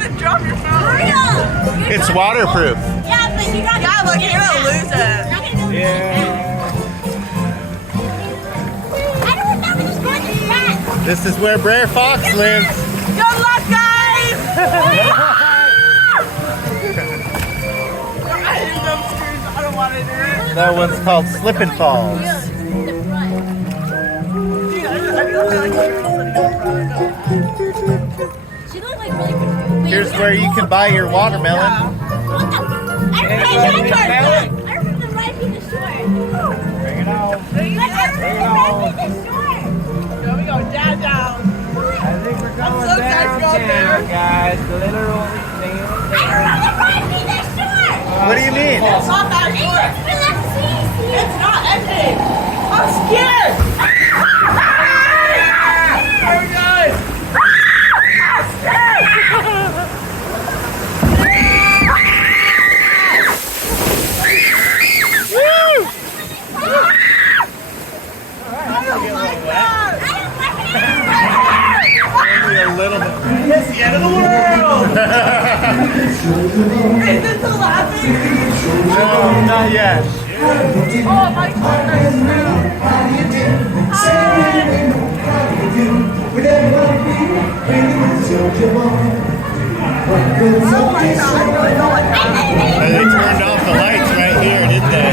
then drop your phone. It's waterproof. Yeah, but you got. Yeah, look, you're gonna lose it. Yeah. I don't remember this going to fast. This is where Brer Fox lives. Good luck, guys! I hate those screws. I don't want to do it. That one's called Slip and Falls. Dude, I feel like She looked like really confused. Here's where you can buy your watermelon. What the? I remember the right in the shore. Bring it out. I remember the right in the shore. Here we go, down. I think we're I'm going so excited to go there. downtown, guys. Literally. I remember the right in the shore. What do you mean? It's not that short. It's not ending. I'm scared. Oh my God. I'm scared. Maybe a little bit. It's the end of the world! Is this the laughing? No, not yet. Oh my God. Oh my God. And they turned off the lights right here, didn't they?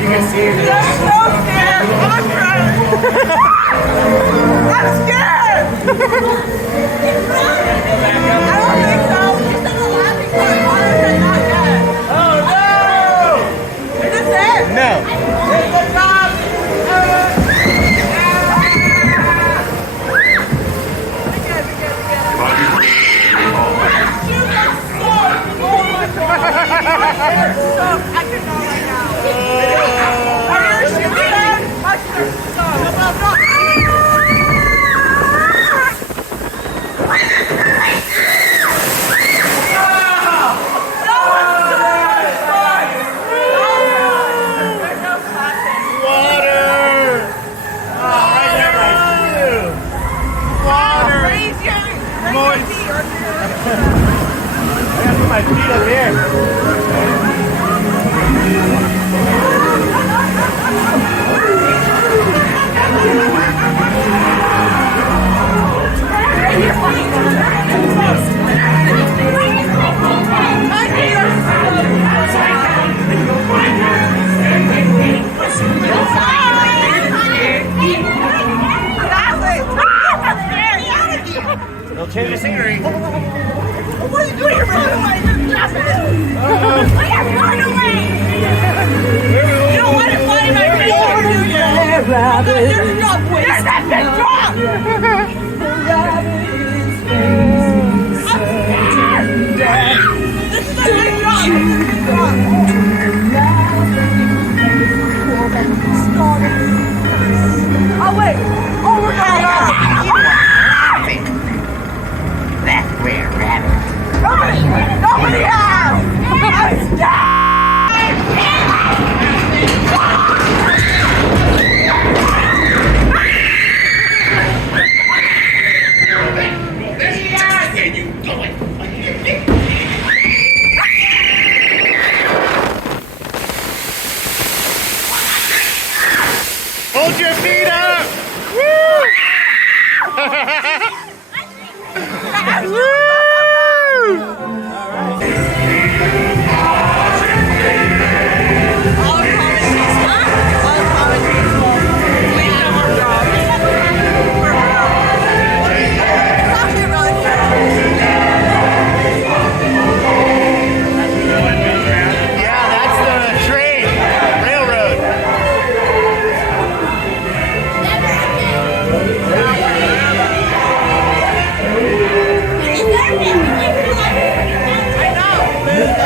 You can see it. I'm so scared. I'm crying. I'm scared. I don't think so. It's in the laughing part. Water said not yet. Oh no! Is this it? No. Good job. I could not right now. Are you shooting them? My feet up here. They'll change the scenery. What are you doing? You're running away. You're drop it. We are running away. You don't want it flying in my face, do you? There's a drop. There's that big drop. This is a big drop. Oh, wait. Oh, we're going up. Nobody has! I'm Hold your feet up! Woo!